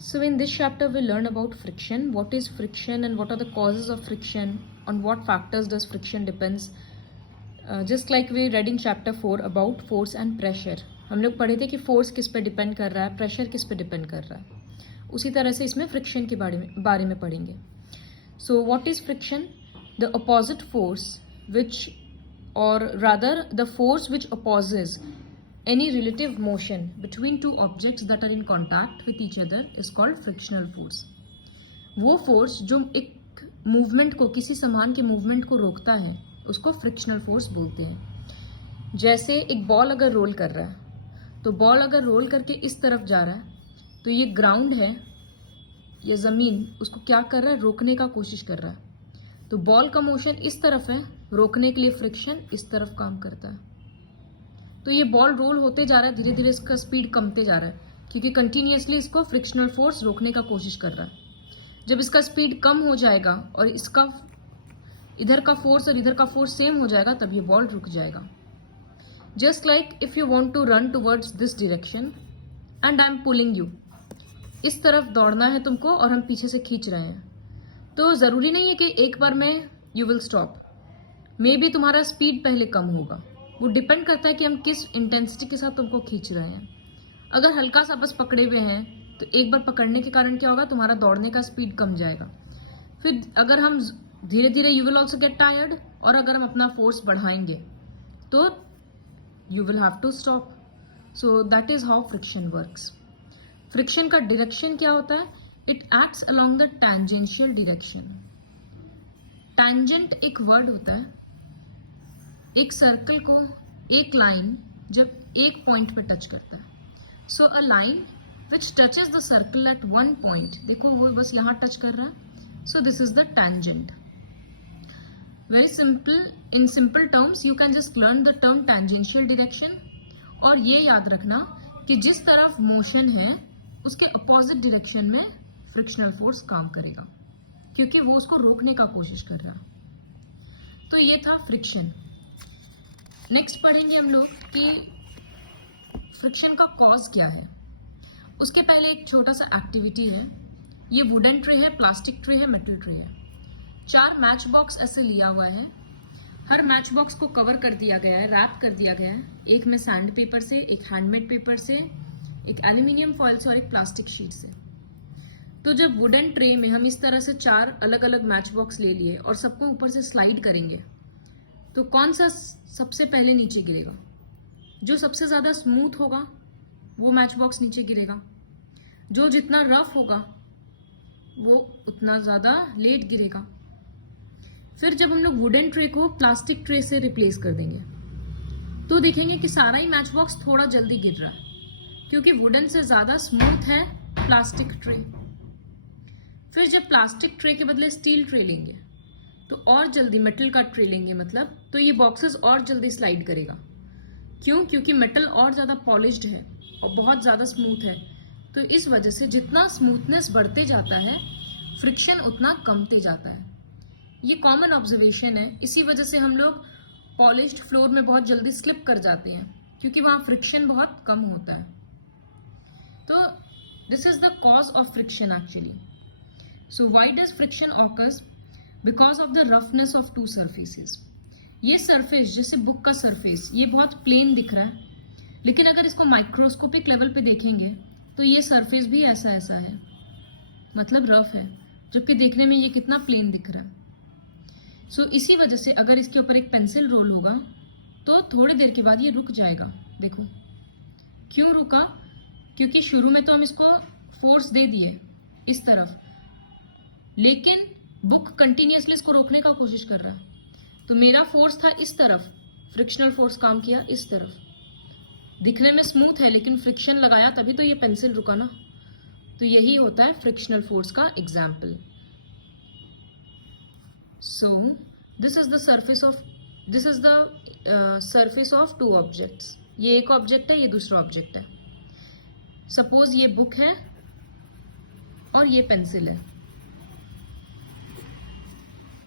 So in this chapter we learn about friction, what is friction and what are the causes of friction, on what factors does friction depends. Just like we read in chapter 4 about force and pressure. हम लोग पढ़े थे कि force किस पे depend कर रहा है, प्रेशर किस पे डिपेंड कर रहा है. उसी तरह से इसमें फ्रिक्शन के बारे में पढ़ेंगे. So what is friction? The opposite force which or rather the force which opposes any relative motion between two objects that are in contact with each other is called frictional force. वो force जो एक movement को, किसी सामान के movement को रोकता है, उसको फ्रिक्शनल फोर्स बोलते हैं. जैसे एक बॉल अगर रोल कर रहा है, तो बॉल अगर रोल करके इस तरफ जा रहा है, तो ये ग्राउंड है, ये ज़मीन उसको क्या कर रहा है, रोकने का कोशिश कर रहा है. तो बॉल का मोशन इस तरफ है, रोकने के लिए फ्रिक्शन इस तरफ काम करता है. तो ये बॉल रोल होते जा रहा है, धीरे धीरे इसका स्पीड कमते जा रहा है, क्योंकि कंटिन्यूसली इसको फ्रिक्शनल फोर्स रोकने का कोशिश कर रहा है. जब इसका स्पीड कम हो जाएगा और इसका इधर का फोर्स और इधर का फोर्स सेम हो जाएगा, तब ये बॉल रुक जाएगा. Just like if you want to run towards this direction and I am pulling you, इस तरफ दौड़ना है तुमको और हम पीछे से खींच रहे हैं, तो ज़रूरी नहीं है कि एक बार में you will stop. May be तुम्हारा स्पीड पहले कम होगा. वो डिपेंड करता है कि हम किस इंटेंसिटी के साथ तुमको खींच रहे हैं. अगर हल्का सा बस पकड़े हुए हैं, तो एक बार पकड़ने के कारण क्या होगा, तुम्हारा दौड़ने का स्पीड कम जाएगा. फिर अगर हम धीरे धीरे you will also get tired, और अगर हम अपना फोर्स बढ़ाएंगे तो you will have to stop. So that is how friction works. Friction का डायरेक्शन क्या होता है? It acts along the tangential direction. Tangent एक वर्ड होता है. एक सर्कल को एक लाइन जब एक पॉइंट पे टच करता है, so a line which touches the circle at one point, देखो वो बस यहाँ टच कर रहा है, so this is the tangent. Very simple, in simple terms you can just learn the term tangential direction. और ये याद रखना कि जिस तरफ मोशन है उसके अपोजिट डायरेक्शन में फ्रिक्शनल फोर्स काम करेगा, क्योंकि वो उसको रोकने का कोशिश कर रहा है. तो ये था फ्रिक्शन. नेक्स्ट पढ़ेंगे हम लोग कि फ्रिक्शन का कॉज क्या है. उसके पहले एक छोटा सा एक्टिविटी है. ये वुडन ट्रे है, प्लास्टिक ट्रे है, मेटल ट्रे है. 4 मैच बॉक्स ऐसे लिया हुआ है. हर मैच बॉक्स को कवर कर दिया गया है, रैप कर दिया गया है. एक में सैंड पेपर से, एक हैंडमेड पेपर से, एक एल्यूमिनियम फॉइल से और एक प्लास्टिक शीट से. तो जब वुडन ट्रे में हम इस तरह से 4 अलग अलग मैच बॉक्स ले लिए और सबको ऊपर से स्लाइड करेंगे, तो कौन सा सबसे पहले नीचे गिरेगा? जो सबसे ज़्यादा स्मूथ होगा वो मैच बॉक्स नीचे गिरेगा. जो जितना रफ होगा वो उतना ज़्यादा लेट गिरेगा. फिर जब हम लोग वुडन ट्रे को प्लास्टिक ट्रे से रिप्लेस कर देंगे, तो देखेंगे कि सारा ही मैच बॉक्स थोड़ा जल्दी गिर रहा है, क्योंकि वुडन से ज़्यादा स्मूथ है प्लास्टिक ट्रे. फिर जब प्लास्टिक ट्रे के बदले स्टील ट्रे लेंगे, तो और जल्दी मेटल का ट्रे लेंगे मतलब, तो ये बॉक्सेस और जल्दी स्लाइड करेगा. क्यों? क्योंकि मेटल और ज़्यादा पॉलिश्ड है और बहुत ज़्यादा स्मूथ है. तो इस वजह से जितना स्मूथनेस बढ़ते जाता है, फ्रिक्शन उतना कमते जाता है. ये कॉमन ऑब्जर्वेशन है. इसी वजह से हम लोग पॉलिश्ड फ्लोर में बहुत जल्दी स्लिप कर जाते हैं, क्योंकि वहाँ फ्रिक्शन बहुत कम होता है. तो this is the cause of friction actually. So why does friction occurs? Because of the roughness of two surfaces. ये सरफेस, जैसे बुक का सरफेस, ये बहुत प्लेन दिख रहा है, लेकिन अगर इसको माइक्रोस्कोपिक लेवल पे देखेंगे तो ये सरफेस भी ऐसा ऐसा है, मतलब रफ है, जबकि देखने में ये कितना प्लेन दिख रहा है. सो इसी वजह से अगर इसके ऊपर एक पेंसिल रोल होगा तो थोड़ी देर के बाद ये रुक जाएगा. देखो क्यों रुका? क्योंकि शुरू में तो हम इसको फोर्स दे दिए इस तरफ, लेकिन बुक कंटिन्यूसली इसको रोकने का कोशिश कर रहा है. तो मेरा फोर्स था इस तरफ, फ्रिक्शनल फोर्स काम किया इस तरफ. दिखने में स्मूथ है, लेकिन फ्रिक्शन लगाया तभी तो ये पेंसिल रुका ना. तो यही होता है फ्रिक्शनल फोर्स का example. So this is the surface of two objects. ये एक ऑब्जेक्ट है, ये दूसरा ऑब्जेक्ट है. सपोज ये बुक है और ये पेंसिल है.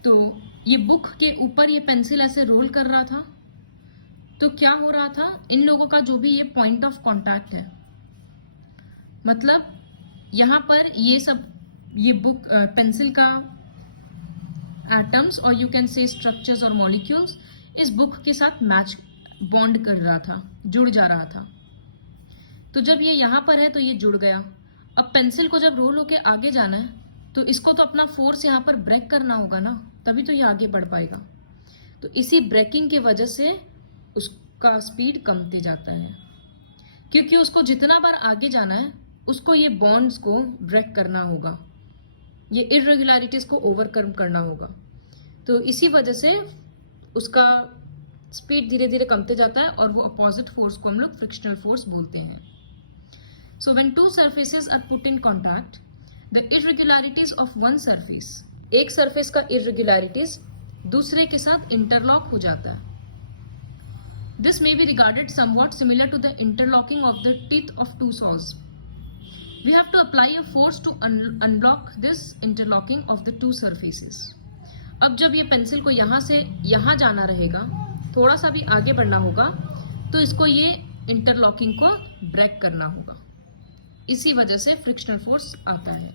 तो ये बुक के ऊपर ये पेंसिल ऐसे रोल कर रहा था, तो क्या हो रहा था, इन लोगों का जो भी ये पॉइंट ऑफ कांटेक्ट है, मतलब यहाँ पर ये बुक पेंसिल का एटम्स और यू कैन से स्ट्रक्चर्स और मॉलिक्यूल्स इस बुक के साथ मैच बॉन्ड कर रहा था, जुड़ जा रहा था। तो जब ये यहाँ पर है तो ये जुड़ गया। अब पेंसिल को जब रोल होके आगे जाना है तो इसको तो अपना फोर्स यहाँ पर ब्रेक करना होगा ना, तभी तो ये आगे बढ़ पाएगा। तो इसी ब्रेकिंग की वजह से उसका स्पीड कमते जाता है, क्योंकि उसको जितना बार आगे जाना है उसको ये बॉन्ड्स को ब्रेक करना होगा, ये इरेगुलरिटीज को ओवरकम करना होगा। तो इसी वजह से उसका स्पीड धीरे धीरे कमते जाता है और वो अपोजिट फोर्स को हम लोग फ्रिक्शनल फोर्स बोलते हैं। So when two surfaces are put in contact, the irregularities of one surface, एक सरफेस का इरेगुलरिटीज दूसरे के साथ इंटरलॉक हो जाता है। This may be regarded somewhat similar to the interlocking of the teeth of two saws. We have to apply a force to unblock this interlocking of the two surfaces. अब जब ये pencil को यहाँ से यहाँ जाना रहेगा, थोड़ा सा भी आगे बढ़ना होगा, तो इसको ये इंटरलॉकिंग को ब्रेक करना होगा। इसी वजह से फ्रिक्शनल फोर्स आता है।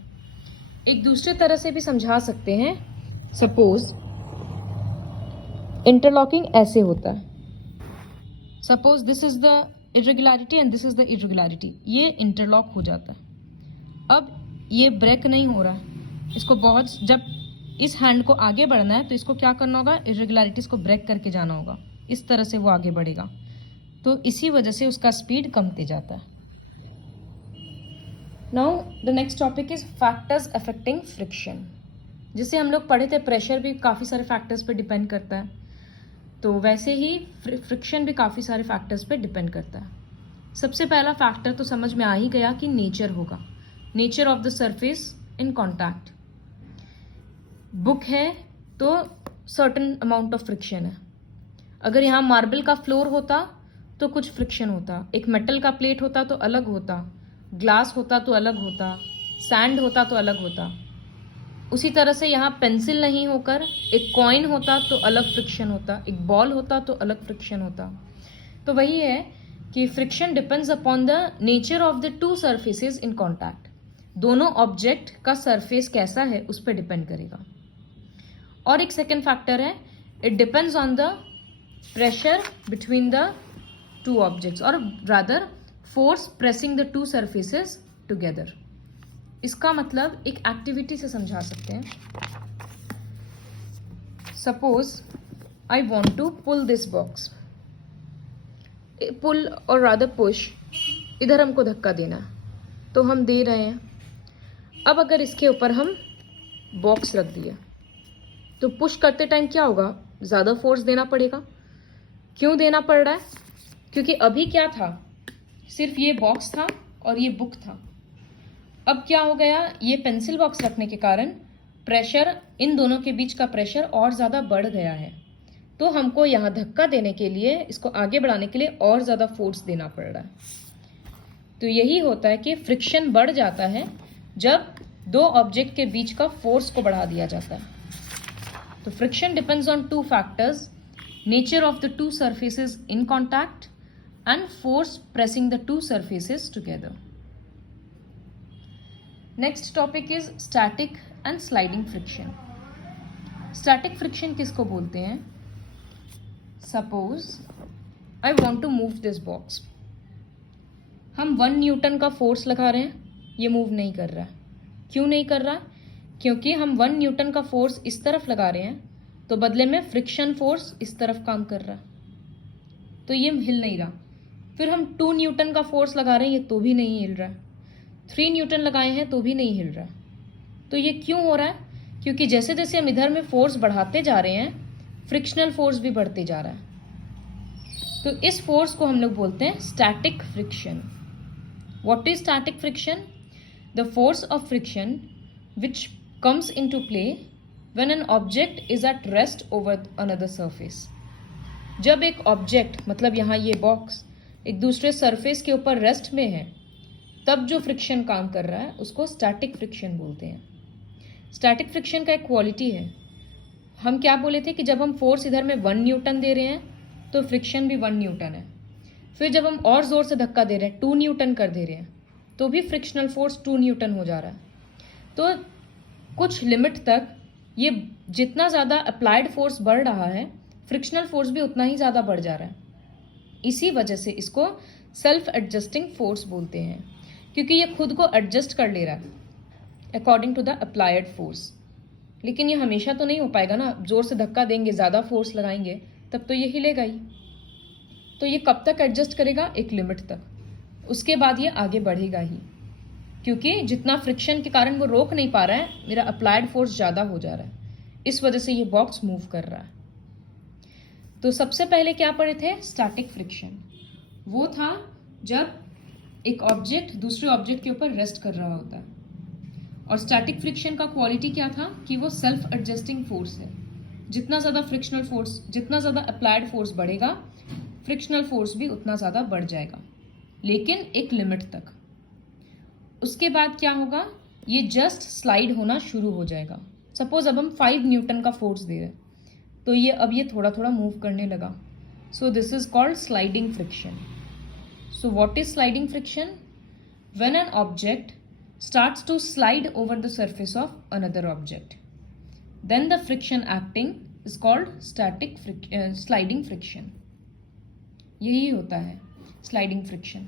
एक दूसरे तरह से भी समझा सकते हैं। सपोज इंटरलॉकिंग ऐसे होता है। Suppose this is the irregularity and this is the irregularity, ये इंटरलॉक हो जाता है। अब ये ब्रेक नहीं हो रहा है, इसको बहुत, जब इस हैंड को आगे बढ़ना है तो इसको क्या करना होगा, इरेगुलरिटीज को ब्रेक करके जाना होगा, इस तरह से वो आगे बढ़ेगा। तो इसी वजह से उसका स्पीड कमते जाता है। Now the next topic is factors affecting friction. जिसे हम लोग पढ़े थे, प्रेशर भी काफ़ी सारे फैक्टर्स पे डिपेंड करता है, तो वैसे ही फ्रिक्शन भी काफ़ी सारे फैक्टर्स पे डिपेंड करता है। सबसे पहला फैक्टर तो समझ में आ ही गया कि नेचर होगा, nature of the surface in contact. Book है तो सर्टेन अमाउंट ऑफ फ्रिक्शन है। अगर यहाँ मार्बल का फ्लोर होता तो कुछ फ्रिक्शन होता, एक मेटल का प्लेट होता तो अलग होता, ग्लास होता तो अलग होता, सैंड होता तो अलग होता। उसी तरह से यहाँ पेंसिल नहीं होकर एक कॉइन होता तो अलग फ्रिक्शन होता, एक बॉल होता तो अलग फ्रिक्शन होता। तो वही है कि friction depends upon the nature of the two surfaces in contact. दोनों ऑब्जेक्ट का सरफेस कैसा है उस पर डिपेंड करेगा। और एक सेकेंड फैक्टर है, it depends on the pressure between the two objects, और rather force pressing the two surfaces together. इसका मतलब एक एक्टिविटी से समझा सकते हैं। Suppose I want to pull this box, pull और रादर पुश, इधर हमको धक्का देना, तो हम दे रहे हैं। अब अगर इसके ऊपर हम बॉक्स रख दिया तो पुश करते टाइम क्या होगा, ज़्यादा फोर्स देना पड़ेगा। क्यों देना पड़ रहा है, क्योंकि अभी क्या था, सिर्फ ये बॉक्स था और ये बुक था। अब क्या हो गया, ये पेंसिल बॉक्स रखने के कारण प्रेशर, इन दोनों के बीच का प्रेशर और ज़्यादा बढ़ गया है, तो हमको यहाँ धक्का देने के लिए, इसको आगे बढ़ाने के लिए और ज़्यादा फोर्स देना पड़ रहा है। तो यही होता है कि फ्रिक्शन बढ़ जाता है जब दो ऑब्जेक्ट के बीच का फोर्स को बढ़ा दिया जाता है। तो friction depends on two factors, nature of the two surfaces in contact and force pressing the two surfaces together. Next topic is static and sliding friction. Static friction किसको बोलते हैं? Suppose I want to move this box, हम 1 Newton का force लगा रहे हैं, ये move नहीं कर रहा है। क्यों नहीं कर रहा? क्योंकि हम 1 न्यूटन का फोर्स इस तरफ लगा रहे हैं, तो बदले में फ्रिक्शन फोर्स इस तरफ काम कर रहा है, तो ये हिल नहीं रहा। फिर हम 2 न्यूटन का फोर्स लगा रहे हैं, ये तो भी नहीं हिल रहा है। 3 न्यूटन लगाए हैं तो भी नहीं हिल रहा है। तो ये क्यों हो रहा है? क्योंकि जैसे जैसे हम इधर में फोर्स बढ़ाते जा रहे हैं, फ्रिक्शनल फोर्स भी बढ़ते जा रहा है। तो इस फोर्स को हम लोग बोलते हैं static friction. What is static friction? The force of friction which comes into play when an object is at rest over another surface. जब एक ऑब्जेक्ट, मतलब यहाँ ये बॉक्स, एक दूसरे सरफेस के ऊपर रेस्ट में है, तब जो फ्रिक्शन काम कर रहा है उसको स्टैटिक फ्रिक्शन बोलते हैं। स्टैटिक फ्रिक्शन का एक क्वालिटी है, हम क्या बोले थे कि जब हम फोर्स इधर में 1 न्यूटन दे रहे हैं तो फ्रिक्शन भी 1 न्यूटन है। फिर जब हम और ज़ोर से धक्का दे रहे हैं, 2 न्यूटन कर दे रहे हैं, तो भी फ्रिक्शनल फोर्स 2 न्यूटन हो जा रहा है। तो कुछ लिमिट तक ये जितना ज़्यादा अप्लाइड फोर्स बढ़ रहा है, फ्रिक्शनल फोर्स भी उतना ही ज़्यादा बढ़ जा रहा है। इसी वजह से इसको सेल्फ एडजस्टिंग फोर्स बोलते हैं, क्योंकि ये खुद को एडजस्ट कर ले रहा है according to the applied force. लेकिन ये हमेशा तो नहीं हो पाएगा ना, जोर से धक्का देंगे, ज़्यादा फोर्स लगाएंगे तब तो ये हिलेगा ही। तो ये कब तक एडजस्ट करेगा? एक लिमिट तक, उसके बाद ये आगे बढ़ेगा ही, क्योंकि जितना फ्रिक्शन के कारण वो रोक नहीं पा रहा है, मेरा अप्लाइड फोर्स ज़्यादा हो जा रहा है, इस वजह से ये बॉक्स मूव कर रहा है। तो सबसे पहले क्या पढ़े थे? Static friction. वो था जब एक ऑब्जेक्ट दूसरे ऑब्जेक्ट के ऊपर रेस्ट कर रहा होता है। और स्टैटिक फ्रिक्शन का क्वालिटी क्या था कि वो सेल्फ एडजस्टिंग फोर्स है। जितना ज़्यादा फ्रिक्शनल फोर्स, जितना ज़्यादा अप्लाइड फोर्स बढ़ेगा, फ्रिक्शनल फोर्स भी उतना ज़्यादा बढ़ जाएगा, लेकिन एक लिमिट तक। उसके बाद क्या होगा? ये जस्ट स्लाइड होना शुरू हो जाएगा। सपोज अब हम 5 न्यूटन का फोर्स दे रहे हैं, तो ये अब ये थोड़ा थोड़ा मूव करने लगा। सो this is called sliding friction. So what is sliding friction? When an object starts to slide over the surface of another object, then the friction acting is called sliding friction. यही होता है sliding friction.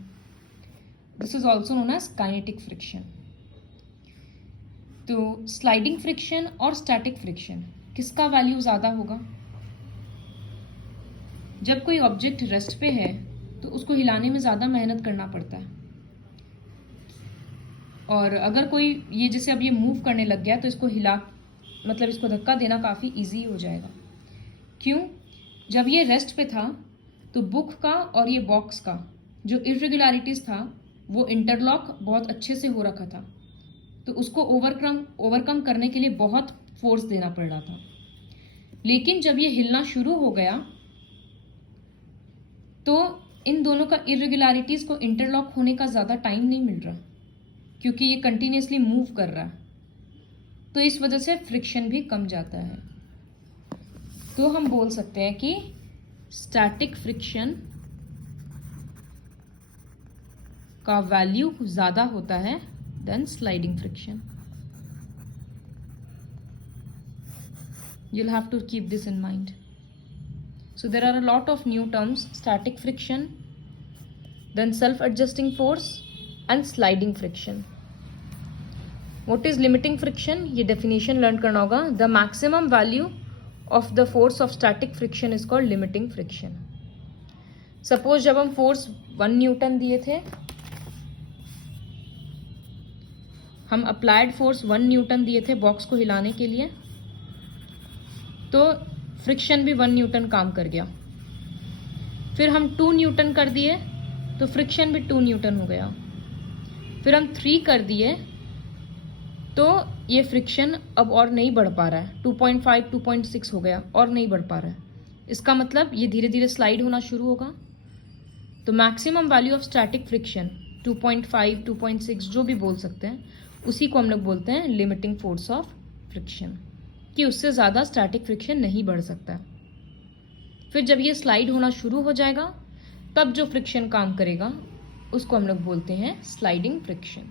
This is also known as kinetic friction. तो sliding friction और static friction किसका value ज़्यादा होगा? जब कोई ऑब्जेक्ट रेस्ट पे है तो उसको हिलाने में ज़्यादा मेहनत करना पड़ता है, और अगर कोई ये जैसे अब ये मूव करने लग गया तो इसको मतलब इसको धक्का देना काफ़ी इजी हो जाएगा। क्यों? जब ये रेस्ट पे था तो बुक का और ये बॉक्स का जो इर्रेगुलरिटीज़ था वो इंटरलॉक बहुत अच्छे से हो रखा था, तो उसको ओवरकम करने के लिए बहुत फोर्स देना पड़ रहा था। लेकिन जब ये हिलना शुरू हो गया तो इन दोनों का इर्रेगुलरिटीज़ को इंटरलॉक होने का ज़्यादा टाइम नहीं मिल रहा, क्योंकि ये कंटिन्यूसली मूव कर रहा है, तो इस वजह से फ्रिक्शन भी कम जाता है। तो हम बोल सकते हैं कि स्टैटिक फ्रिक्शन का वैल्यू ज़्यादा होता है than sliding friction. You'll have to keep this in mind. So there are a lot of new terms: static friction, then self-adjusting force, and sliding friction. What is limiting friction? ये definition learn करना होगा. The maximum value of the force of static friction is called limiting friction. Suppose जब हम force 1 Newton दिए थे, हम applied force 1 Newton दिए थे बॉक्स को हिलाने के लिए, तो फ्रिक्शन भी 1 न्यूटन काम कर गया। फिर हम 2 न्यूटन कर दिए तो फ्रिक्शन भी 2 न्यूटन हो गया। फिर हम 3 कर दिए तो ये फ्रिक्शन अब और नहीं बढ़ पा रहा है, 2.5 2.6 हो गया और नहीं बढ़ पा रहा है। इसका मतलब ये धीरे धीरे स्लाइड होना शुरू होगा। तो maximum value of static friction 2.5 2.6 जो भी बोल सकते हैं, उसी को हम लोग बोलते हैं लिमिटिंग फोर्स ऑफ फ्रिक्शन, कि उससे ज़्यादा स्टैटिक फ्रिक्शन नहीं बढ़ सकता। फिर जब ये स्लाइड होना शुरू हो जाएगा तब जो फ्रिक्शन काम करेगा उसको हम लोग बोलते हैं स्लाइडिंग फ्रिक्शन।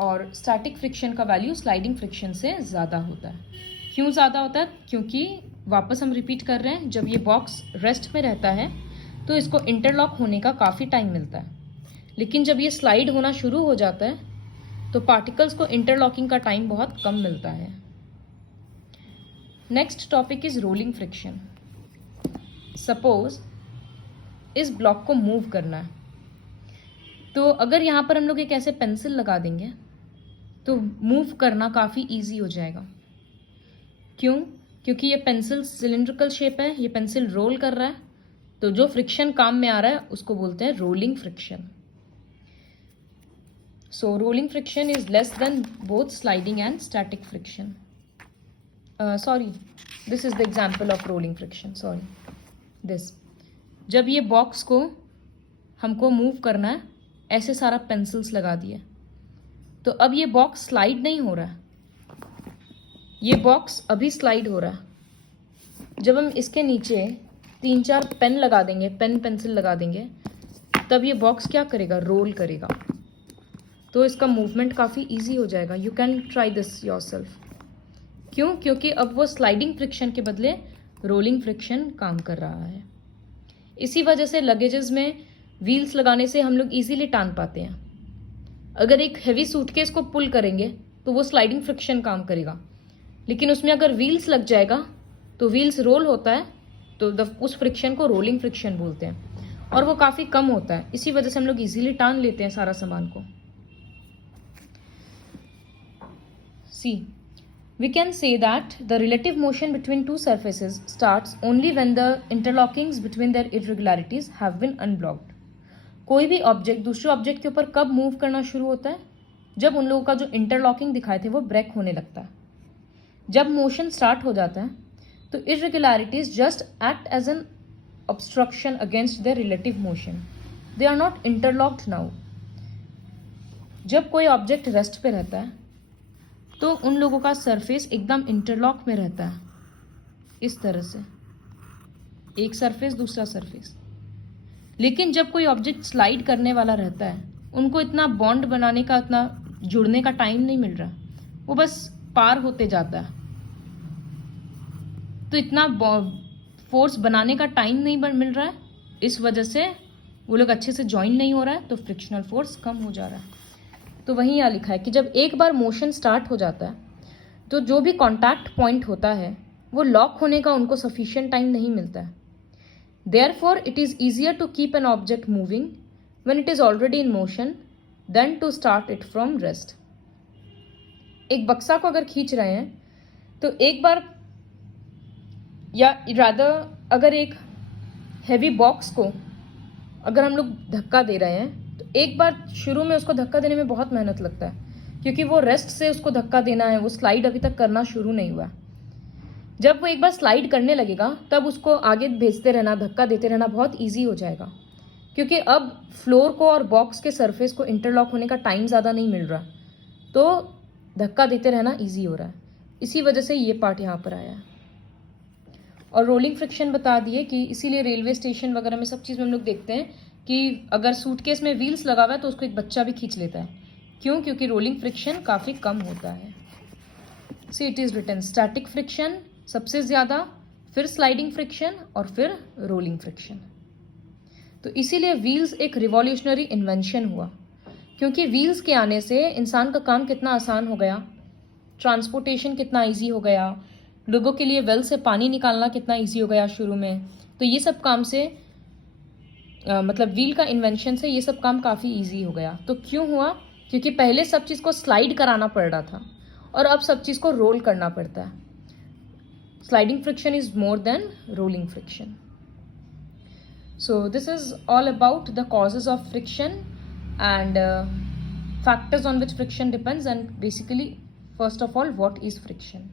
और स्टैटिक फ्रिक्शन का वैल्यू स्लाइडिंग फ्रिक्शन से ज़्यादा होता है। क्यों ज़्यादा होता है? क्योंकि वापस हम रिपीट कर रहे हैं, जब ये बॉक्स रेस्ट में रहता है तो इसको इंटरलॉक होने का काफ़ी टाइम मिलता है, लेकिन जब ये स्लाइड होना शुरू हो जाता है तो पार्टिकल्स को इंटरलॉकिंग का टाइम बहुत कम मिलता है। Next topic is rolling friction. Suppose इस ब्लॉक को मूव करना है, तो अगर यहाँ पर हम लोग एक ऐसे पेंसिल लगा देंगे तो मूव करना काफ़ी इजी हो जाएगा। क्यों? क्योंकि ये पेंसिल सिलिंड्रिकल शेप है, ये पेंसिल रोल कर रहा है, तो जो फ्रिक्शन काम में आ रहा है उसको बोलते हैं rolling friction. So rolling friction is less than both sliding and static friction. Sorry, this is the example of rolling friction. Sorry, this. जब ये बॉक्स को हमको मूव करना है, ऐसे सारा पेंसिल्स लगा दिए, तो अब ये बॉक्स स्लाइड नहीं हो रहा है, ये बॉक्स अभी स्लाइड हो रहा है। जब हम इसके नीचे 3-4 पेन लगा देंगे, पेन पेंसिल लगा देंगे, तब ये बॉक्स क्या करेगा, रोल करेगा, तो इसका मूवमेंट काफ़ी ईजी हो जाएगा. You can try this yourself. क्यों? क्योंकि अब वो स्लाइडिंग फ्रिक्शन के बदले रोलिंग फ्रिक्शन काम कर रहा है. इसी वजह से लगेजेस में व्हील्स लगाने से हम लोग इजीली टान पाते हैं. अगर एक हैवी सूटकेस को पुल करेंगे तो वो स्लाइडिंग फ्रिक्शन काम करेगा, लेकिन उसमें अगर व्हील्स लग जाएगा तो व्हील्स रोल होता है, तो उस फ्रिक्शन को रोलिंग फ्रिक्शन बोलते हैं, और वो काफ़ी कम होता है. इसी वजह से हम लोग इजीली टान लेते हैं सारा सामान को. सी, we can say that the relative motion between two surfaces starts only when the interlockings between their irregularities have been unblocked. कोई भी ऑब्जेक्ट दूसरे ऑब्जेक्ट के ऊपर कब मूव करना शुरू होता है? जब उन लोगों का जो इंटरलॉकिंग दिखाए थे वो ब्रेक होने लगता है. जब मोशन स्टार्ट हो जाता है तो irregularities just act as an obstruction against their relative motion. They are not interlocked now. जब कोई ऑब्जेक्ट रेस्ट पे रहता है तो उन लोगों का सरफेस एकदम इंटरलॉक में रहता है, इस तरह से, एक सरफेस दूसरा सरफेस. लेकिन जब कोई ऑब्जेक्ट स्लाइड करने वाला रहता है, उनको इतना बॉन्ड बनाने का, इतना जुड़ने का टाइम नहीं मिल रहा, वो बस पार होते जाता है. तो इतना फोर्स बनाने का टाइम नहीं मिल रहा है, इस वजह से वो लोग अच्छे से ज्वाइन नहीं हो रहा है, तो फ्रिक्शनल फोर्स कम हो जा रहा है. तो वहीं यहाँ लिखा है कि जब एक बार मोशन स्टार्ट हो जाता है तो जो भी कॉन्टैक्ट पॉइंट होता है वो लॉक होने का उनको सफिशिएंट टाइम नहीं मिलता है. Therefore it is easier to keep an object moving when it is already in motion than to start it from rest. एक बक्सा को अगर खींच रहे हैं तो एक बार, या रादर अगर एक हैवी बॉक्स को अगर हम लोग धक्का दे रहे हैं, एक बार शुरू में उसको धक्का देने में बहुत मेहनत लगता है, क्योंकि वो रेस्ट से उसको धक्का देना है, वो स्लाइड अभी तक करना शुरू नहीं हुआ. जब वो एक बार स्लाइड करने लगेगा तब उसको आगे भेजते रहना, धक्का देते रहना बहुत इजी हो जाएगा, क्योंकि अब फ्लोर को और बॉक्स के सरफेस को इंटरलॉक होने का टाइम ज़्यादा नहीं मिल रहा, तो धक्का देते रहना ईजी हो रहा है. इसी वजह से ये पार्ट यहाँ पर आया है. और रोलिंग फ्रिक्शन बता दिए कि इसीलिए रेलवे स्टेशन वगैरह में सब चीज़ में हम लोग देखते हैं कि अगर सूटकेस में व्हील्स लगा हुआ है तो उसको एक बच्चा भी खींच लेता है. क्यों? क्योंकि रोलिंग फ्रिक्शन काफ़ी कम होता है. See, it is written static friction सबसे ज़्यादा, फिर स्लाइडिंग फ्रिक्शन और फिर रोलिंग फ्रिक्शन. तो इसीलिए व्हील्स एक रिवॉल्यूशनरी इन्वेंशन हुआ, क्योंकि व्हील्स के आने से इंसान का काम कितना आसान हो गया, ट्रांसपोर्टेशन कितना ईजी हो गया, लोगों के लिए वेल से पानी निकालना कितना ईजी हो गया शुरू में. तो ये सब काम से मतलब व्हील का इन्वेंशन से ये सब काम काफ़ी इजी हो गया. तो क्यों हुआ? क्योंकि पहले सब चीज़ को स्लाइड कराना पड़ रहा था और अब सब चीज़ को रोल करना पड़ता है. Sliding friction is more than rolling friction. So this is all about the causes of friction and factors on which friction depends, and basically first of all what is friction.